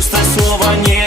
чувство слова не